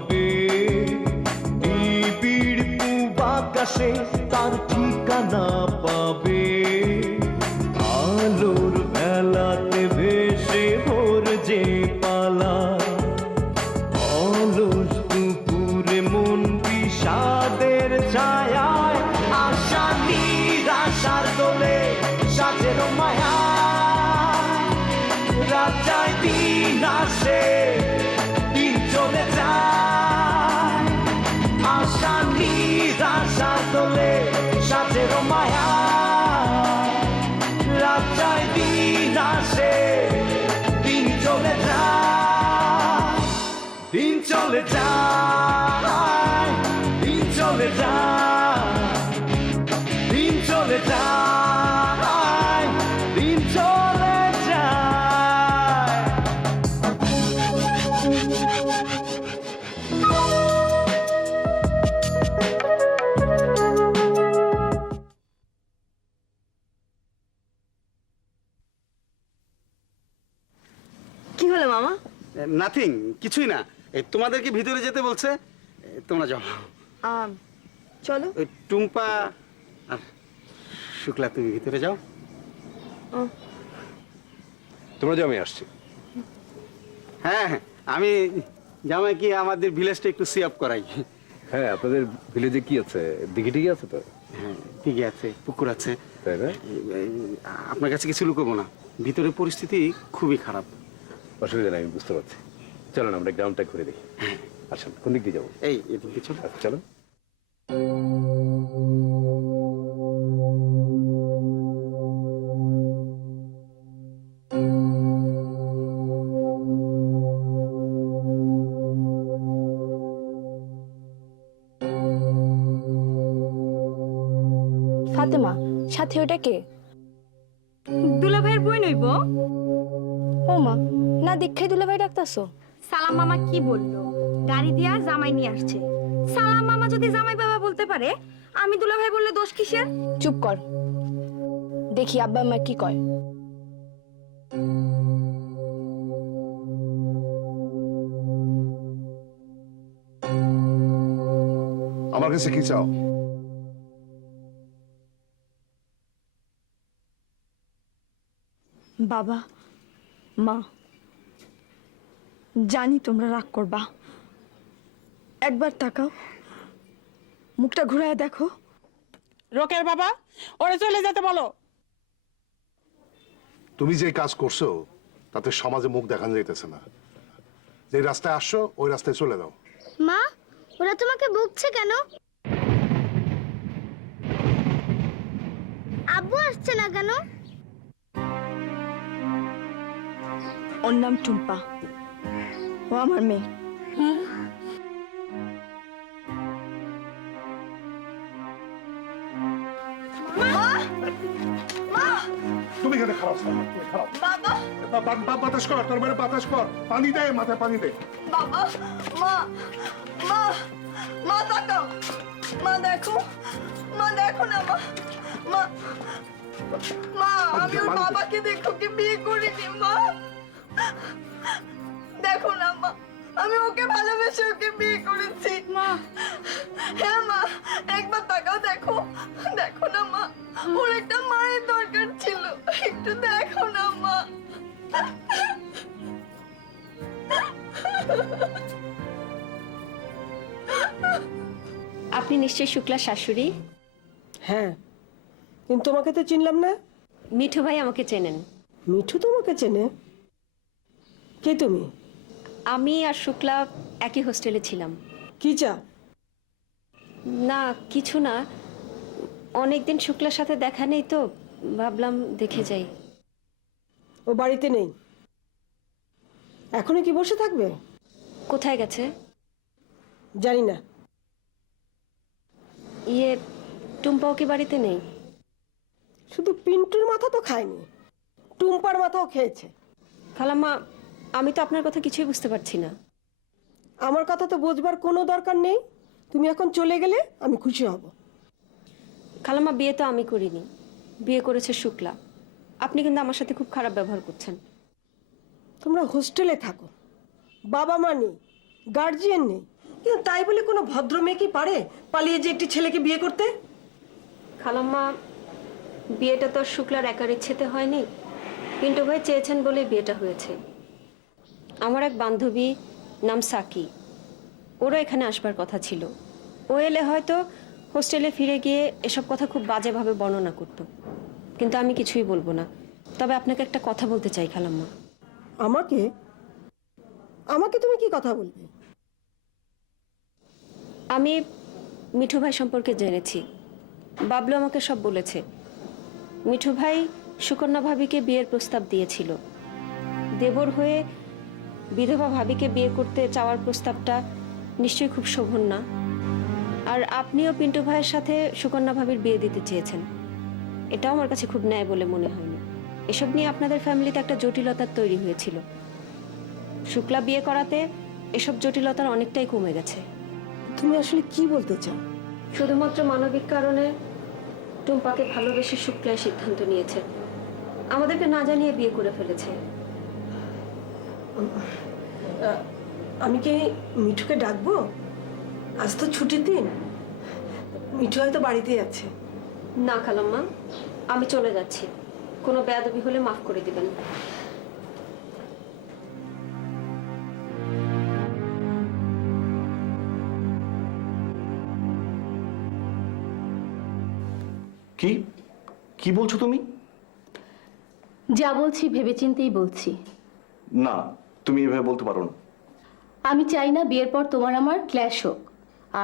পাবে, নিবিড় পূব আকাশে তার ঠিকানা পাবে। আলোর বেলাতে ভেসে ভোর যে পালায়, অলস দুপুরে মন বিষাদের ছায়ায়, আশা নিরাশার দোলে সাজের মায়া। রাত যায় দিন আসে, দিন চলে যায়, আশা নিরাশার দোলে সাজের মায়া। রাত যায় দিন আসে, দিন চলে যায়, দিন চলে যায়, দিন চলে যায়, দিন চলে যায়, দিন চলে যায়। কি হলো মামা? নাথিং, কিছুই না। তোমাদেরকে ভিতরে যেতে বলছে, তোমরা যাও। চলো। ওই টুম্পা আর শুক্লা তুমি ভিতরে যাও। তোমরা যাও, আমি আসছি। হ্যাঁ হ্যাঁ, আমি জামাই কি আমাদের ভিলেজটা একটু সি আপ করাই। হ্যাঁ, আপনাদের ভিলেজে কি আছে? দিঘি টিঘি আছে তো? হ্যাঁ, দিঘি আছে, পুকুর আছে। তাই না? আপনার কাছে কিছু লুকোবো না, ভিতরের পরিস্থিতি খুবই খারাপ। অসুবিধা নেই, আমি বুঝতে পারছি। চলুন আমরা গ্রাউন্ডটা ঘুরে দেখি। আসুন, কোন দিক দিয়ে যাবো? এই এদিক দিয়ে চলো। চলুন। ফাতেমা, সাথে ওটা কে? দুলাভাইয়ের বই নইব? ও মা, না দীক্ষায় দুলাভাই ডাকতাছো? সালাম মামা কি বললো? গাড়ি দিয়া জামাই নিয়ে আসছে। সালাম মামা যদি জামাই বাবা বলতে পারে, আমি দুলাভাই বললে দোষ কিসের? চুপ কর, দেখি আব্বা আম্মা কি কয়। আমার কাছে কি চাও? বাবা, মা, জানি তোমরা রাগ করবা, একবার তাকাও, মুখটা ঘুরায় দেখো। রোকের বাবা, ওরে চলে যেতে বলো। তুমি যে কাজ করছো তাতে সমাজে মুখ দেখানো যাইতেছে না। যে রাস্তায় আসছো ওই রাস্তায় চলে যাও। মা, ওরা তোমাকে বকছে কেন? আব্বু আসছে না কেন? ওর নাম টুম্পা, ও আমার মেয়ে। তুমি এখানে খারাপ বাতাস কর, তোর মানে বাতাস কর, পানি দে, মাথায় পানি দে। বাবা, মা, মা, মা তাকাও, মা দেখো, মা দেখো না, মা, মা, মা, আমি ওর বাবাকে দেখো কি বিয়ে করিনি, মা, দেখো না মা, আমি ওকে ভালোবেসে ওকে বিয়ে করেছি। মা, হ্যাঁ মা, একবার তাকাও, দেখো, দেখো না মা, ওর একটা মায়ের দরকার ছিল, একটু দেখো না মা। আপনি নিশ্চয়ই শুক্লার শাশুড়ি? হ্যাঁ, কিন্তু তোমাকে তো চিনলাম না। মিঠু ভাই আমাকে চেনেন। মিঠু তোমাকে চেনে? কে তুমি? আমি আর শুক্লা একই হোস্টেলে ছিলাম। কি চাও? না, কিছু না, অনেকদিন শুক্লার সাথে দেখা নেই তো ভাবলাম দেখে যাই। ও বাড়িতে নেই, এখনো কি বসে থাকবে? কোথায় গেছে? জানি না। ইয়ে, টুম্পাও কি বাড়িতে নেই? শুধু পিন্টুর মাথা তো খায়নি, টুম্পার মাথাও খেয়েছে। খালাম্মা, আমি তো আপনার কথা কিছুই বুঝতে পারছি না। আমার কথা তো বোঝবার কোনো দরকার নেই, তুমি এখন চলে গেলে আমি খুশি হব। খালাম্মা, বিয়ে তো আমি করিনি, বিয়ে করেছে শুক্লা। আপনি কিন্তু আমার সাথে খুব খারাপ ব্যবহার করছেন। তোমরা হোস্টেলে থাকো, বাবা মা নেই, গার্জিয়ান নেই, কিন্তু তাই বলে কোনো ভদ্র মেয়ে কি পারে পালিয়ে যে একটি ছেলেকে বিয়ে করতে? খালাম্মা, বিয়েটা তো আর শুক্লার একার ইচ্ছেতে হয়নি। পিন্টু ভাই চেয়েছেন বলে বিয়েটা হয়েছে। আমার এক বান্ধবী নাম সাকি, ওরও এখানে আসবার কথা ছিল। ও এলে হয়তো হোস্টেলে ফিরে গিয়ে এসব কথা খুব বাজেভাবে বর্ণনা করতো, কিন্তু আমি কিছুই বলবো না। তবে আপনাকে একটা কথা বলতে চাই খালাম্মা। আমাকে আমাকে তুমি কি কথা বলবে? আমি মিঠু ভাই সম্পর্কে জেনেছি, বাবলু আমাকে সব বলেছে। মিঠু ভাই সুকন্যা ভাবিকে বিয়ের প্রস্তাব দিয়েছিল। দেবর হয়ে বিধবা ভাবিকে বিয়ে করতে চাওয়ার প্রস্তাবটা নিশ্চয়ই খুব শোভন না। আর আপনিও পিন্টু ভাইয়ের সাথে সুকন্যা ভাবির বিয়ে দিতে চেয়েছেন, এটাও আমার কাছে খুব ন্যায় বলে মনে হয়নি। এসব নিয়ে আপনাদের ফ্যামিলিতে একটা জটিলতার তৈরি হয়েছিল। শুক্লা বিয়ে করাতে এসব জটিলতার অনেকটাই কমে গেছে। তুমি আসলে কি বলতে চাও? শুধুমাত্র মানবিক কারণে টুম্পাকে ভালোবেসে শুক্লায় সিদ্ধান্ত নিয়েছে, আমাদেরকে না জানিয়ে বিয়ে করে ফেলেছে। আমি কি মিঠুকে ডাকবো? আজ তো ছুটির দিন, মিঠু হয়তো বাড়িতেই আছে। না খালাম্মা, আমি চলে যাচ্ছি। কোনো বেয়াদবি হলে মাফ করে দিবেন। কি কি বলছো তুমি? যা বলছি ভেবেচিন্তেই বলছি। না, তুমি এভাবে বলতে পারো না। আমি চাই না বিয়ের পর তোমার আমার ক্ল্যাশ হোক,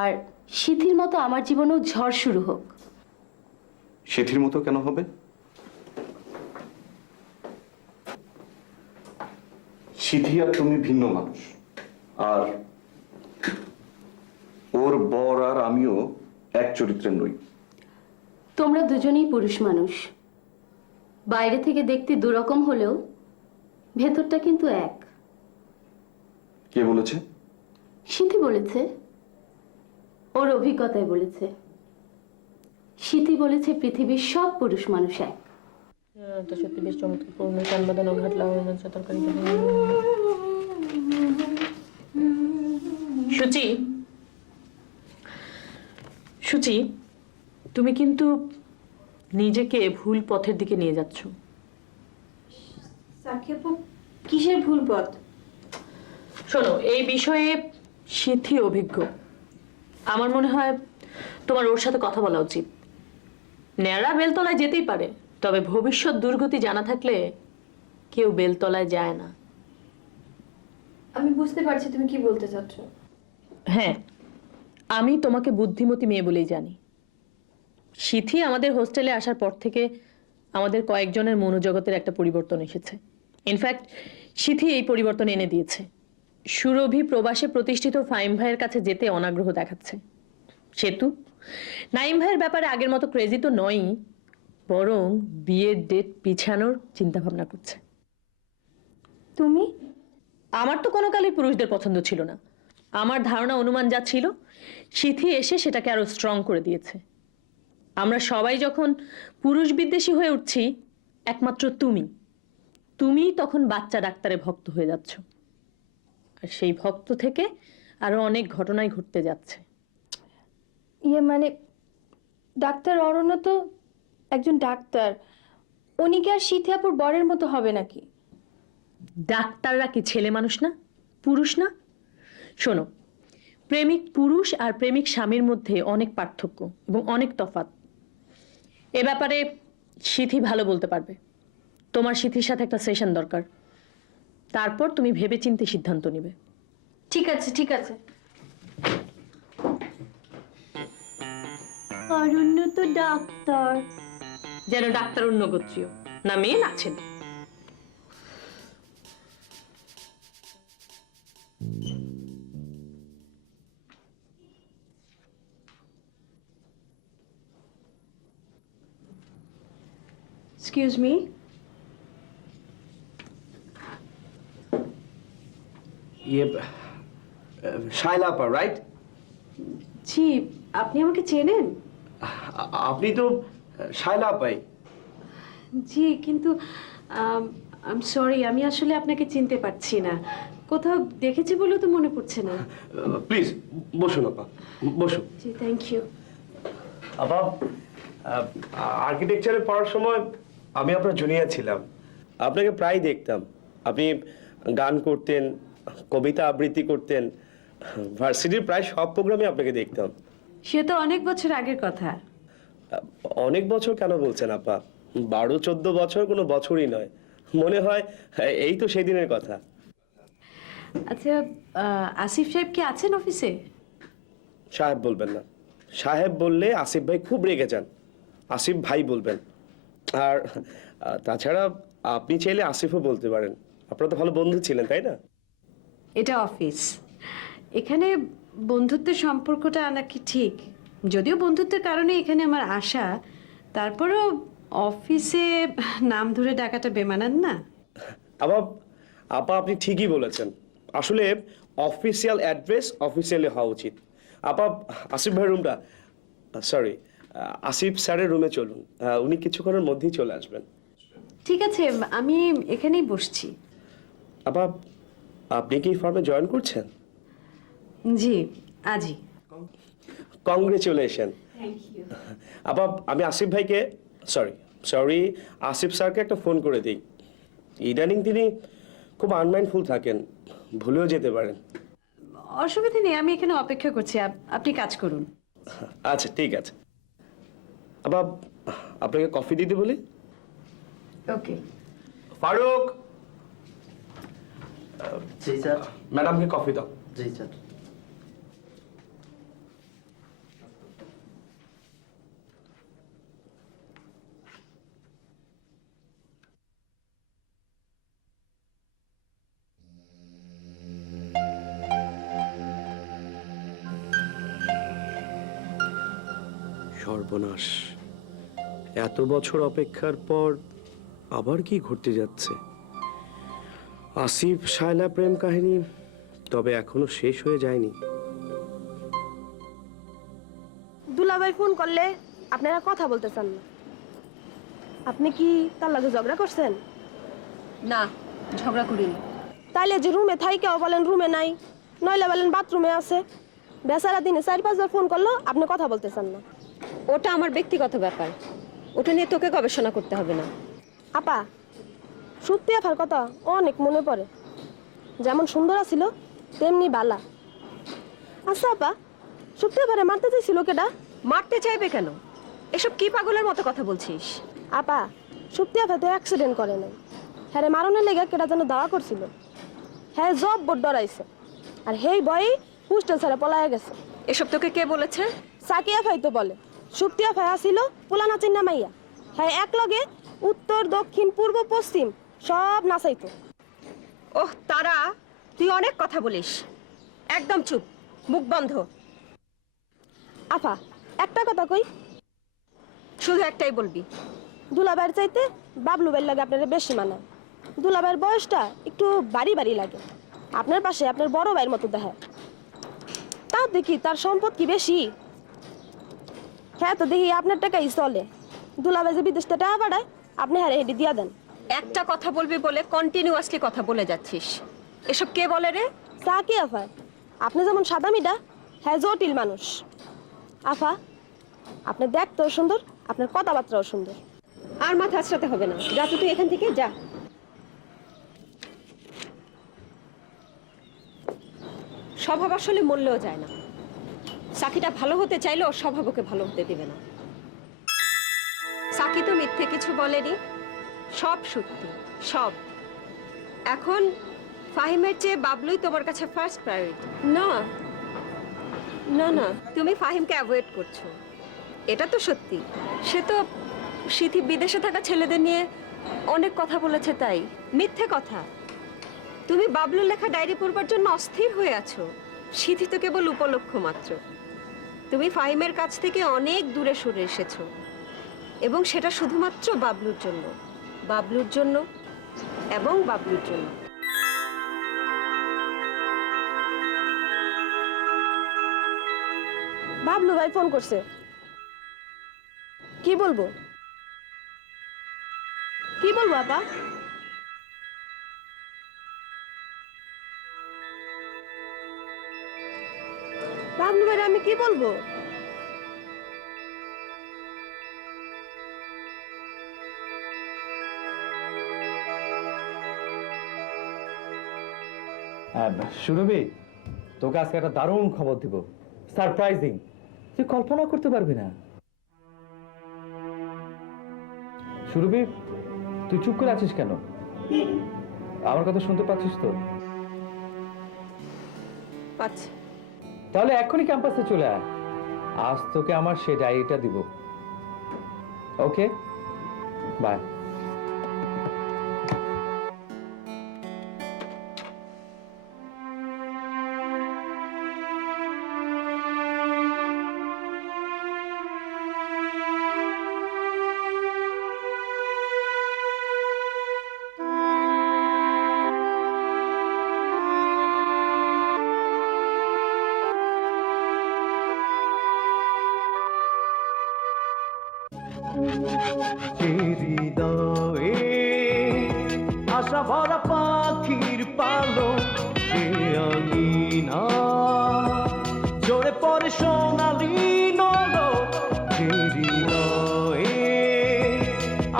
আর সিথির মতো আমার জীবনেও ঝড় শুরু হোক। সেথির মতো কেন হবে? সিথি আর তুমি ভিন্ন মানুষ, আর ওর বর আর আমিও এক চরিত্রের নই। তোমরা দুজনেই পুরুষ মানুষ, বাইরে থেকে দেখতে দুরকম হলেও ভেতরটা কিন্তু এক। কে বলেছে? সিথি বলেছে, ওর অভিজ্ঞতায় বলেছে। সিথি বলেছে পৃথিবীর সব পুরুষ মানুষ এক। সত্যি বেশ চমৎকার কানবাদানো ঘাটলা তরকারি। সুচি, সুচি, তুমি কিন্তু নিজেকে ভুল পথের দিকে নিয়ে যাচ্ছ। কিসের ভুল পথ? শোনো, এই বিষয়ে সিথি অভিজ্ঞ। আমার মনে হয় তোমার ওর সাথে কথা বলা উচিত। ন্যাড়া বেলতলায় যেতেই পারে, তবে ভবিষ্যৎ দুর্গতি জানা থাকলে কেউ বেলতলায় যায় না। আমি বুঝতে পারছি তুমি কি বলতে চাচ্ছ। হ্যাঁ, আমি তোমাকে বুদ্ধিমতী মেয়ে বলেই জানি। সিথি আমাদের হোস্টেলে আসার পর থেকে আমাদের কয়েকজনের মনোজগতের একটা পরিবর্তন এসেছে। ইনফ্যাক্ট সিথি এই পরিবর্তন এনে দিয়েছে। সুরভি প্রবাসে প্রতিষ্ঠিত ফাইম ভাইয়ের কাছে যেতে অনাগ্রহ দেখাচ্ছে। সেতু নাইম ভাইয়ের ব্যাপারে আগের মতো ক্রেজি তো নয়ই, বরং বিয়ের ডেট পিছানোর চিন্তা ভাবনা করছে। তুমি? আমার তো কোনো কালই পুরুষদের পছন্দ ছিল না। আমার ধারণা অনুমান যা ছিল, সিথি এসে সেটাকে আরো স্ট্রং করে দিয়েছে। আমরা সবাই যখন পুরুষ বিদ্বেষী হয়ে উঠছি, একমাত্র তুমি তখন বাচ্চা ডাক্তারে ভক্ত হয়ে যাচ্ছ। আর সেই ভক্ত থেকে আরো অনেক ঘটনাই ঘটতে যাচ্ছে। ইয়ে মানে ডাক্তার অরণ্য তো একজন ডাক্তার, উনি কি আর সিথি আপুর বরের মতো হবে নাকি? ডাক্তাররা কি ছেলে মানুষ না, পুরুষ না? শোনো, প্রেমিক পুরুষ আর প্রেমিক স্বামীর মধ্যে অনেক পার্থক্য এবং অনেক তফাৎ। এ ব্যাপারে সিথি ভালো বলতে পারবে। তোমার সিথির সাথে একটা সেশন দরকার, তারপর তুমি ভেবেচিন্তে সিদ্ধান্ত নেবে। ঠিক আছে, ঠিক আছে। অরণ্য তো ডাক্তার। যেন ডাক্তার অন্য গোত্রীয়, না মেয়ে না ছেলে। Excuse me? শাইলা আপা, রাইট? জি, আপনি আমাকে চেনেন? আপনি তো শাইলা আপাই। জি, কিন্তু আই এম সরি, আমি আসলে আপনাকে চিনতে পারছি না। কোথাও দেখেছি বলে তো মনে পড়ছে না। প্লিজ বসুন আপা, বসুন। জি থ্যাংক ইউ। আপা, আর্কিটেকচারে পড়ার সময় আমি আপনার জুনিয়র ছিলাম। আপনাকে প্রায় দেখতাম। আপনি গান করতেন, কবিতা আবৃত্তি করতেন। ভার্সিটির প্রায় সব প্রোগ্রামে আপনাকে দেখতাম। সে তো অনেক বছর আগের কথা। অনেক বছর কেন বলছেন আপা? 12-14 বছর কোনো বছরই নয়। মনে হয় এই তো সেই দিনের কথা। আচ্ছা, আসিফ সাহেব কি আছেন অফিসে? সাহেব বলবেন না। সাহেব বললে আসিফ ভাই খুব রেগে যান। আসিফ ভাই বলবেন। আর তাছাড়া আপনি চাইলে আসিফও বলতে পারেন। আপনারা তো ভালো বন্ধু ছিলেন, তাই না? এটা অফিস, এখানে বন্ধুত্বের সম্পর্কটা আনা কি ঠিক? যদিও বন্ধুত্বের কারণে এখানে আমার আসা, তারপরও অফিসে নাম ধরে ডাকাটা বেমানান না? আপা আপনি ঠিকই বলেছেন। আসলে অফিসিয়াল অ্যাড্রেস অফিসিয়ালি হওয়া উচিত। আপা, আসিফ ভাইয়ের রুমটা, সরি, আসিফ স্যারের রুমে চলুন। উনি কিছুক্ষণের মধ্যেই চলে আসবেন। ঠিক আছে, আমি এখানেই বসছি। আপা, আপনি কি ফার্মে জয়েন করছেন? জি, আজই। কংগ্রেচুলেশন। আপা, আমি আসিফ ভাইকে সরি আসিফ স্যারকে একটা ফোন করে দিই। ইদানিং তিনি খুব আনমাইন্ডফুল থাকেন, ভুলেও যেতে পারেন। অসুবিধা নেই, আমি এখানে অপেক্ষা করছি, আপনি কাজ করুন। আচ্ছা ঠিক আছে। আপা, আপনাকে কফি দিতে বলি? ওকে। ফারুক, জি স্যার। ম্যাডামকে কফি দাও। জি স্যার। সর্বনাশ, এত বছর অপেক্ষার পর আবার কি ঘটতে যাচ্ছে? আসিফ শায়লা প্রেম কাহিনী তবে এখনো শেষ হয়ে যায়নি। দুলাভাই ফোন করলে আপনারা কথা বলতে চান না। আপনি কি তার লাগে ঝগড়া করছেন? না, ঝগড়া করিনি। তাইলে যে রুমে থাইকেও বলেন রুমে নাই, নইলে বলেন বাথরুমে আছে। বেচারা দিনে 4-5 বার ফোন করলো, আপনি কথা বলতে চান না। ওটা আমার ব্যক্তিগত ব্যাপার, ওটা নিয়ে তোকে গবেষণা করতে হবে না। আপা, সত্যি আফার কথা অনেক মনে পড়ে। যেমন সুন্দর ছিল তেমনি বালা। আচ্ছা আপা, সত্যি আফারে মারতে চাইছিল কেডা? মারতে চাইবে কেন? এসব কি পাগলের মতো কথা বলছিস? আপা, সত্যি আফা তো অ্যাক্সিডেন্ট করে নাই। হ্যাঁ, মারণের লেগে কেডা যেন দাওয়া করছিল। হ্যাঁ, জব বোর্ড ডরাইছে। আর হেই বই হোস্টেল ছেড়ে পলায় গেছে। এসব তোকে কে বলেছে? সাকিয়া ভাই তো বলে সুপ্তিয়া ভাই আসিল পোলানা চিন্না মাইয়া। হ্যাঁ, এক লগে উত্তর দক্ষিণ পূর্ব পশ্চিম সব নাচাইতো। ওহ তারা, তুই অনেক কথা বলিস। একদম চুপ, মুখ বন্ধ। আফা, একটা কথা কই, শুধু একটাই বলবি। দুলাভাইয়ের চাইতে বাবলু ভাইয়ের লাগে আপনার বেশি মানায়। দুলাভাইয়ের বয়সটা একটু বাড়ি বাড়ি লাগে। আপনার পাশে আপনার বড় ভাইয়ের মতো দেখায়। তা দেখি তার সম্পদ কি বেশি? হ্যাঁ, তো দেখি আপনার টাকাই চলে। দুলাভাই যে বিদেশ থেকে টাকা পাঠায়, আপনি হ্যাঁ হেডি দিয়া দেন। একটা কথা বলবি বলে কন্টিনিউয়াসলি কথা বলে যাচ্ছিস। এসব কে বলে রে? সাকি আফা, আপনি যেমন সাদামিটা, হ্যাঁ জটিল মানুষ। আফা, আপনি দেখতেও সুন্দর, আপনার কথাবার্তাও সুন্দর। আর মাথা আছড়াতে হবে না, যা তো তুই এখান থেকে যা। স্বভাব আসলে মূল্যও যায় না। সাকিটা ভালো হতে চাইলেও স্বভাব ওকে ভালো হতে দেবে না। সাকি তো মিথ্যে কিছু বলেনি, সব সত্যি, সব। এখন ফাহিমের চেয়ে বাবলুই তোমার কাছে ফার্স্ট প্রায়োরিটি। না না না, তুমি ফাহিমকে অ্যাভয়েড করছো, এটা তো সত্যি। সে তো সিথি বিদেশে থাকা ছেলেদের নিয়ে অনেক কথা বলেছে, তাই মিথ্যে কথা। তুমি বাবলুর লেখা ডায়েরি পড়বার জন্য অস্থির হয়ে আছো। সিথি তো কেবল উপলক্ষ মাত্র। তুমি ফাহিমের কাছ থেকে অনেক দূরে সরে এসেছো, এবং সেটা শুধুমাত্র বাবলুর জন্য, বাবলুর জন্য এবং বাবলুর জন্য। বাবলু ভাই ফোন করছে, কি বলবো? কি বলবো আপা? বাবলু ভাইরে আমি কি বলবো? সুরভি, তোকে আজকে একটা দারুণ খবর দিব, সারপ্রাইজিং, তুই কল্পনা করতে পারবি না। সুরভি, তুই চুপ করে আছিস কেন? আমার কথা শুনতে পাচ্ছিস তো? আচ্ছা, তাহলে এখনই ক্যাম্পাসে চলে আয়, আজ তোকে আমার সেই ডায়েরিটা দিব। ওকে, বাই। হৃদয়ে আশা ভরা পাখির পালো, সে আঙিনা জোরে পরে সোনালি নলো। হৃদয়ে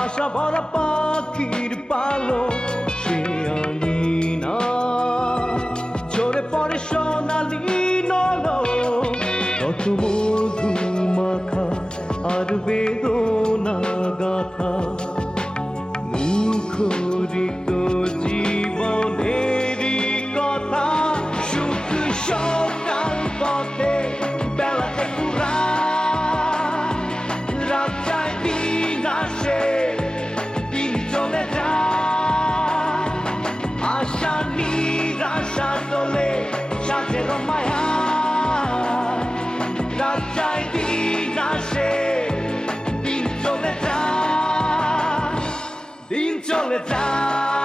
আশা ভরা পাখির পালো, সে আঙিনা জোরে পরে সোনালি নলো। কত মধু মাখা আর বেদনা গাথা, মুখরিত জীবনেরই কথা। সুখ সকাল পথে বেলাতে পুরা, রাত যায় দিন আসে, দিন চলে যায়। আশা নিরাশা তোলে সাজের মায়া, রাত যায় দিন আসে, দিন চলে যায়, দিন চলে যায়।